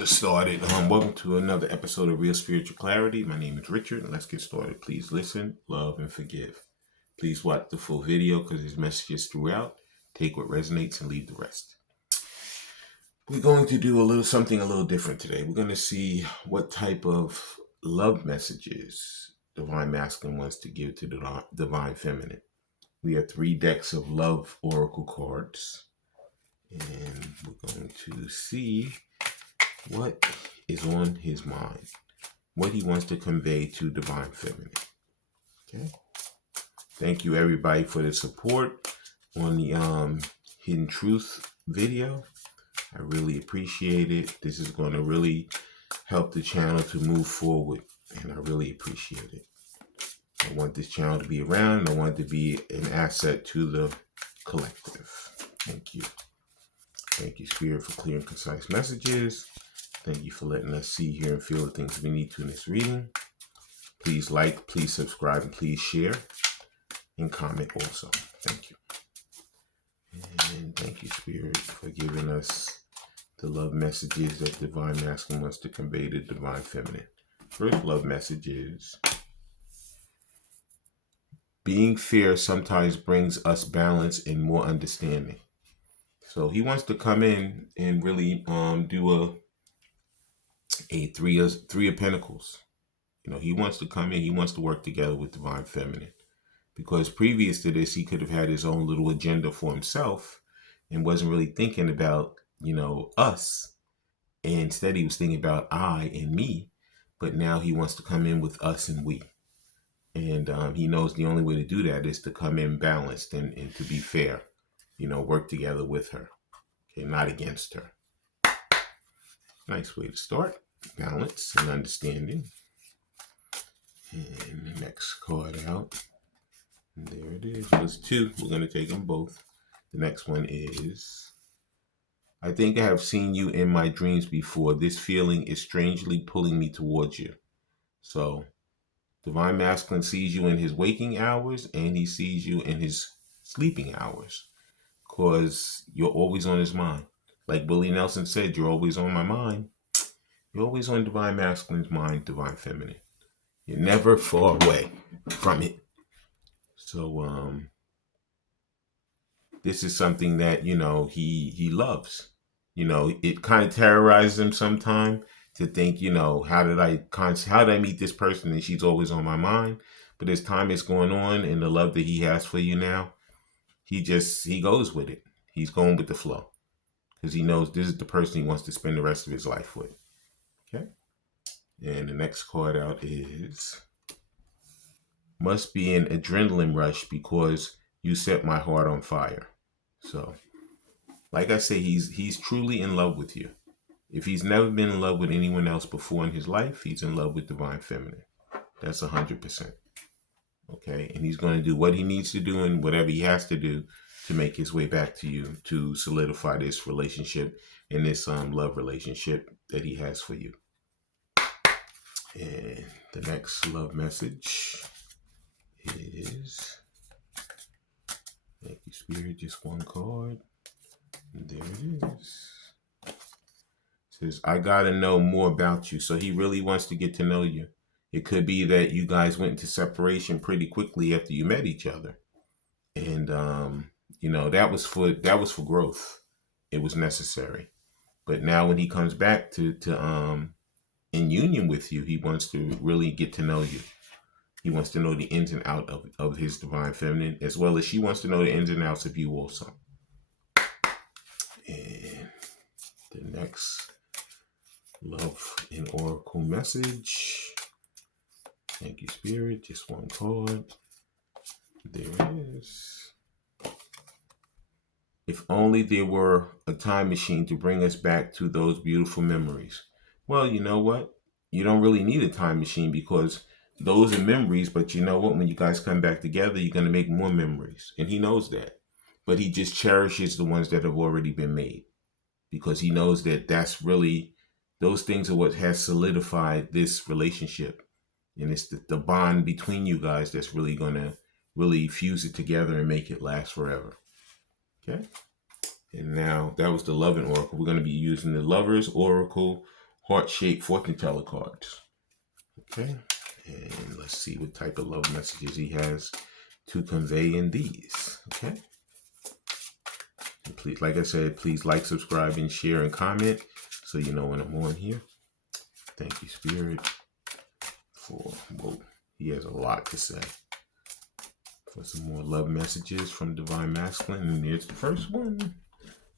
get us started. Welcome to another episode of Real Spiritual Clarity. My name is Richard, and let's get started. Please listen, love, and forgive. Please watch the full video because there's messages throughout. Take what resonates and leave the rest. We're going to do something a little different today. We're going to see what type of love messages Divine Masculine wants to give to the Divine Feminine. We have 3 decks of love oracle cards, and we're going to see what is on his mind, what he wants to convey to Divine Feminine. Okay. Thank you everybody for the support on the Hidden Truth video. I really appreciate it. This is going to really help the channel to move forward, and I really appreciate it. I want this channel to be around. I want it to be an asset to the collective. Thank you. Thank you, Spirit, for clear and concise messages. Thank you for letting us see, hear, and feel the things we need to in this reading. Please like, please subscribe, and please share and comment also. Thank you. And thank you, Spirit, for giving us the love messages that Divine Masculine wants to convey to Divine Feminine. First love message is, being fair sometimes brings us balance and more understanding. So he wants to come in and really do a three of Pentacles. You know, he wants to come in, he wants to work together with Divine Feminine. Because previous to this, he could have had his own little agenda for himself and wasn't really thinking about, us. And instead he was thinking about I and me. But now he wants to come in with us and we. And he knows the only way to do that is to come in balanced and to be fair. Work together with her. Okay, not against her. Nice way to start. Balance and understanding. And the next card out. And there it is. There's 2. We're going to take them both. The next one is, I think I have seen you in my dreams before. This feeling is strangely pulling me towards you. So, Divine Masculine sees you in his waking hours and he sees you in his sleeping hours. Because you're always on his mind. Like Willie Nelson said, you're always on my mind. You're always on Divine Masculine's mind, Divine Feminine. You're never far away from it. So, this is something that, he loves. It kind of terrorizes him sometimes to think, how did I meet this person and she's always on my mind? But as time is going on and the love that he has for you now, he goes with it. He's going with the flow because he knows this is the person he wants to spend the rest of his life with. Okay. And the next card out is, must be an adrenaline rush because you set my heart on fire. So, like I say, he's truly in love with you. If he's never been in love with anyone else before in his life, he's in love with Divine Feminine. That's 100%. Okay, and he's going to do what he needs to do and whatever he has to do to make his way back to you to solidify this relationship and this love relationship that he has for you. And the next love message is, thank you, Spirit, just 1 card. And there it is. It says, I gotta know more about you. So he really wants to get to know you. It could be that you guys went into separation pretty quickly after you met each other. And, that was for growth. It was necessary. But now when he comes back to in union with you, he wants to really get to know you. He wants to know the ins and outs of his Divine Feminine, as well as she wants to know the ins and outs of you also. And the next love and oracle message. Thank you, Spirit. Just 1 card. There it is. If only there were a time machine to bring us back to those beautiful memories. Well, you know what? You don't really need a time machine because those are memories, but you know what? When you guys come back together, you're going to make more memories. And he knows that. But he just cherishes the ones that have already been made because he knows that that's really, those things are what has solidified this relationship. And it's the bond between you guys that's really going to really fuse it together and make it last forever. Okay. And now that was the Loving Oracle. We're going to be using the Lover's Oracle heart-shaped fortune teller cards. Okay, and let's see what type of love messages he has to convey in these. Okay, and please, like I said, please like, subscribe, and share and comment so you know when I'm on here. Thank you, Spirit, for, whoa, he has a lot to say. For some more love messages from Divine Masculine, and here's the first one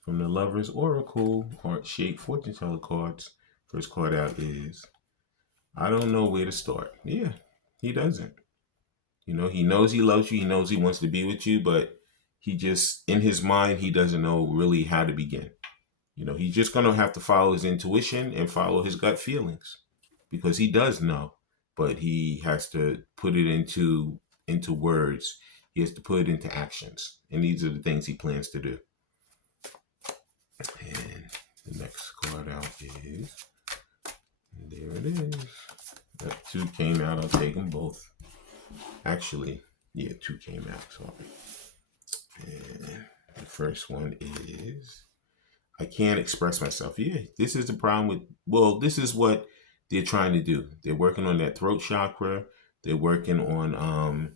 from the Lover's Oracle, heart-shaped fortune teller cards. First card out is, I don't know where to start. Yeah, he doesn't. You know, he knows he loves you. He knows he wants to be with you, but he just, in his mind, he doesn't know really how to begin. You know, he's just going to have to follow his intuition and follow his gut feelings, because he does know, but he has to put it into words. He has to put it into actions. And these are the things he plans to do. And the next card out is, there it is. That 2 came out. I'll take them both. Actually, yeah, 2 came out. Sorry. And the first one is, I can't express myself. Yeah, this is the problem with, well, this is what they're trying to do. They're working on that throat chakra. They're working on,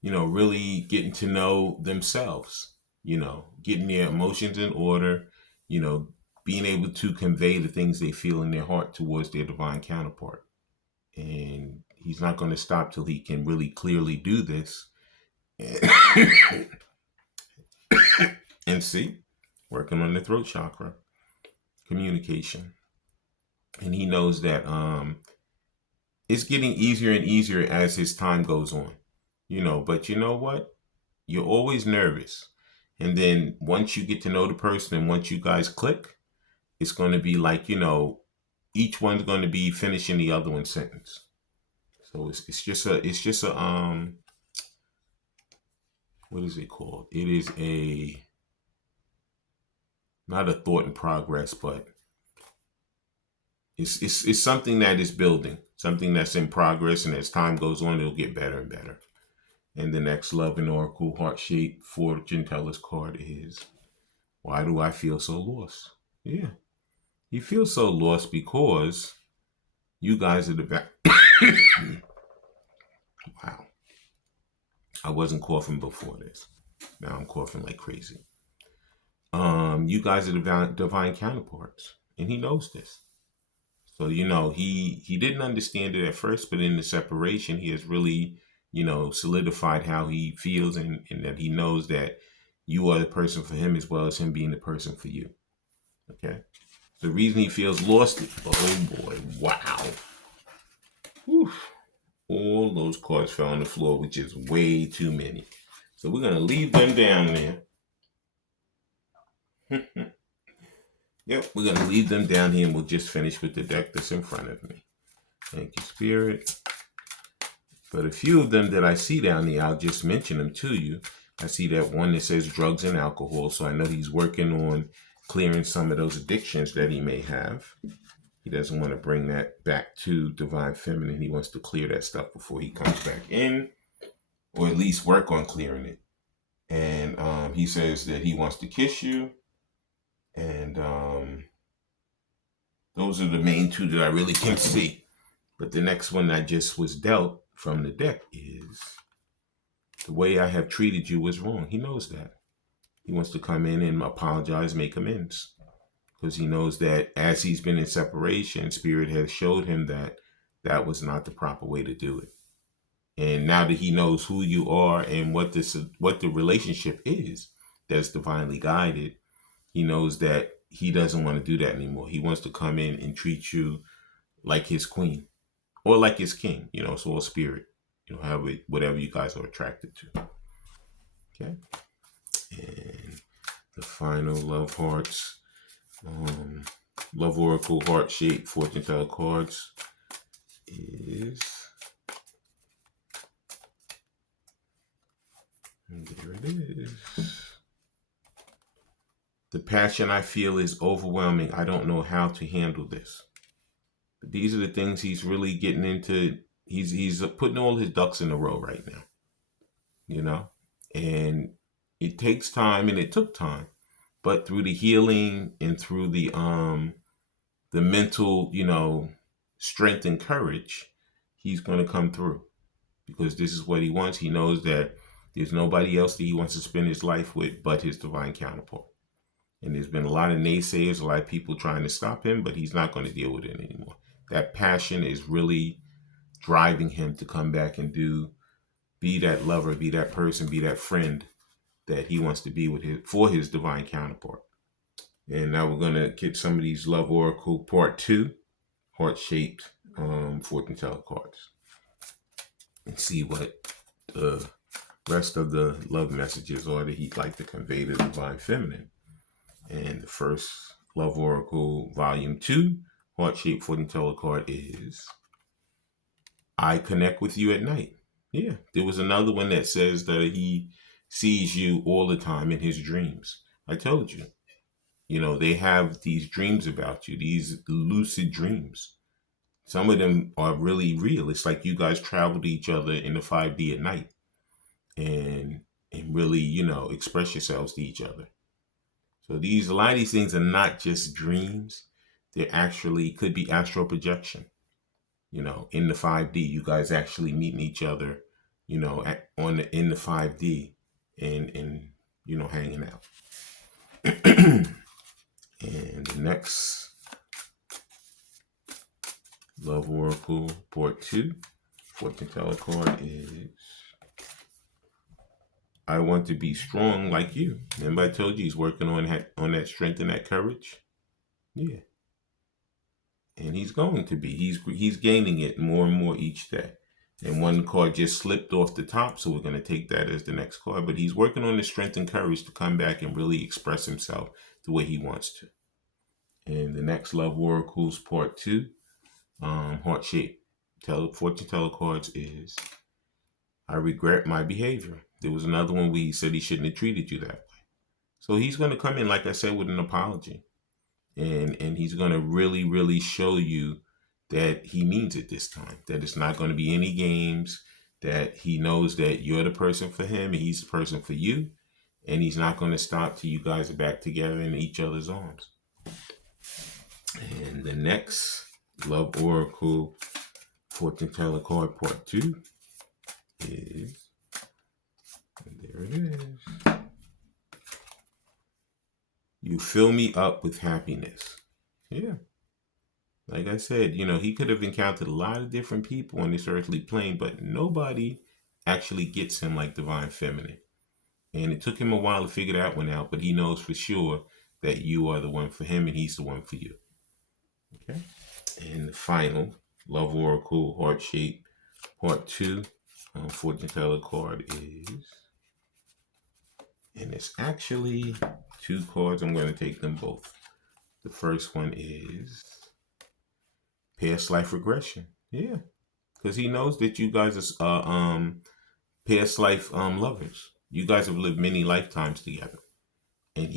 you know, really getting to know themselves, you know, getting their emotions in order, you know, being able to convey the things they feel in their heart towards their divine counterpart. And he's not going to stop till he can really clearly do this. And see, working on the throat chakra, communication. And he knows that it's getting easier and easier as his time goes on, you know, but you know what? You're always nervous. And then once you get to know the person and once you guys click, it's going to be like, you know, each one's going to be finishing the other one's sentence. So it's just a what is it called? It is a, not a thought in progress, but it's something that is building, something that's in progress, and as time goes on, it'll get better and better. And the next Love and Oracle heart-shaped fortune teller's card is, why do I feel so lost? Yeah, you feel so lost because you guys are the back. Wow, I wasn't coughing before this. Now I'm coughing like crazy. You guys are the divine counterparts, and he knows this. So, you know, he didn't understand it at first, but in the separation, he has really, you know, solidified how he feels, and that he knows that you are the person for him as well as him being the person for you. Okay. The reason he feels lost, oh boy, wow. Whew. All those cards fell on the floor, which is way too many. So we're going to leave them down there. Yep, we're going to leave them down here, and we'll just finish with the deck that's in front of me. Thank you, Spirit. But a few of them that I see down there, I'll just mention them to you. I see that one that says drugs and alcohol, so I know he's working on clearing some of those addictions that he may have. He doesn't want to bring that back to Divine Feminine. He wants to clear that stuff before he comes back in, or at least work on clearing it. And he says that he wants to kiss you. And those are the main 2 that I really can see. But the next one I just was dealt from the deck is, the way I have treated you was wrong. He knows that. He wants to come in and apologize, make amends. Because he knows that as he's been in separation, Spirit has showed him that that was not the proper way to do it. And now that he knows who you are and what the relationship is that's divinely guided, he knows that he doesn't want to do that anymore. He wants to come in and treat you like his queen or like his king. You know, it's all spirit. You know, however, whatever you guys are attracted to. Okay. And the final Love Hearts, Love Oracle heart-shaped fortune teller cards is, and there it is. The passion I feel is overwhelming. I don't know how to handle this. But these are the things he's really getting into. He's putting all his ducks in a row right now. You know? And it takes time, and it took time. But through the healing and through the the mental, strength and courage, he's going to come through because this is what he wants. He knows that there's nobody else that he wants to spend his life with but his divine counterpart. And there's been a lot of naysayers, a lot of people trying to stop him, but he's not going to deal with it anymore. That passion is really driving him to come back and be that lover, be that person, be that friend that he wants to be for his divine counterpart. And now we're going to get some of these Love Oracle Part 2, heart-shaped fortune teller cards, and see what the rest of the love messages are that he'd like to convey to the divine feminine. And the first Love Oracle Volume 2, heart-shaped fortune teller card is, I connect with you at night. Yeah, there was another one that says that he sees you all the time in his dreams. I told you. They have these dreams about you, these lucid dreams. Some of them are really real. It's like you guys travel to each other in the 5D at night and really, express yourselves to each other. So a lot of these things are not just dreams. They actually could be astral projection. In the 5D, you guys actually meeting each other, in the 5D and hanging out. And the next Love Oracle Part 2 fortune teller card is, I want to be strong like you. Remember I told you he's working on that strength and that courage? Yeah. And he's going to be. He's gaining it more and more each day. And one card just slipped off the top, so we're going to take that as the next card. But he's working on the strength and courage to come back and really express himself the way he wants to. And the next Love Oracles Part 2, heart-shaped fortune teller cards is, I regret my behavior. There was another one where he said he shouldn't have treated you that way. So he's going to come in, like I said, with an apology. And he's going to really, really show you that he means it this time, that it's not going to be any games, that he knows that you're the person for him and he's the person for you. And he's not going to stop till you guys are back together in each other's arms. And the next Love Oracle fortune teller card Part 2 is, and there it is, you fill me up with happiness. Yeah. Like I said, he could have encountered a lot of different people on this earthly plane, but nobody actually gets him like divine feminine. And it took him a while to figure that one out, but he knows for sure that you are the one for him and he's the one for you. Okay. And the final Love Oracle heart-shaped Part 2 fortune teller card is, and it's actually 2 cards. I'm going to take them both. The first one is past life regression. Yeah, because he knows that you guys are past life lovers. You guys have lived many lifetimes together. And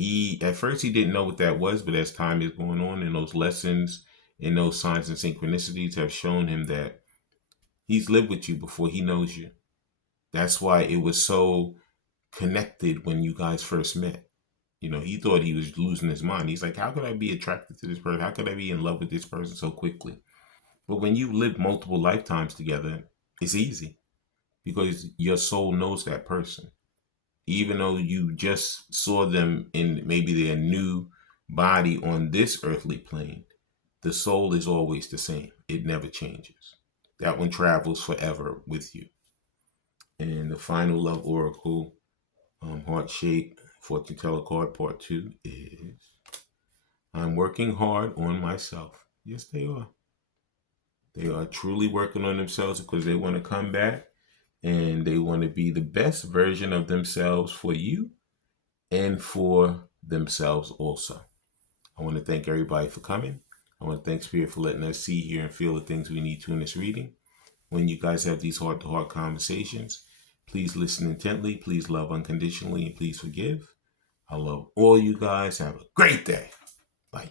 at first he didn't know what that was, but as time is going on and those lessons and those signs and synchronicities have shown him that he's lived with you before he knows you. That's why it was so connected when you guys first met. He thought he was losing his mind. He's like, how could I be attracted to this person? How could I be in love with this person so quickly? But when you live multiple lifetimes together, it's easy because your soul knows that person. Even though you just saw them in maybe their new body on this earthly plane, the soul is always the same. It never changes. That one travels forever with you. And the final Love Oracle heart-shaped fortune teller card Part 2 is, I'm working hard on myself. Yes, they are. They are truly working on themselves because they want to come back and they want to be the best version of themselves for you and for themselves also. I want to thank everybody for coming. I want to thank Spirit for letting us see, hear, and feel the things we need to in this reading. When you guys have these heart-to-heart conversations, please listen intently, please love unconditionally, and please forgive. I love all you guys. Have a great day. Bye.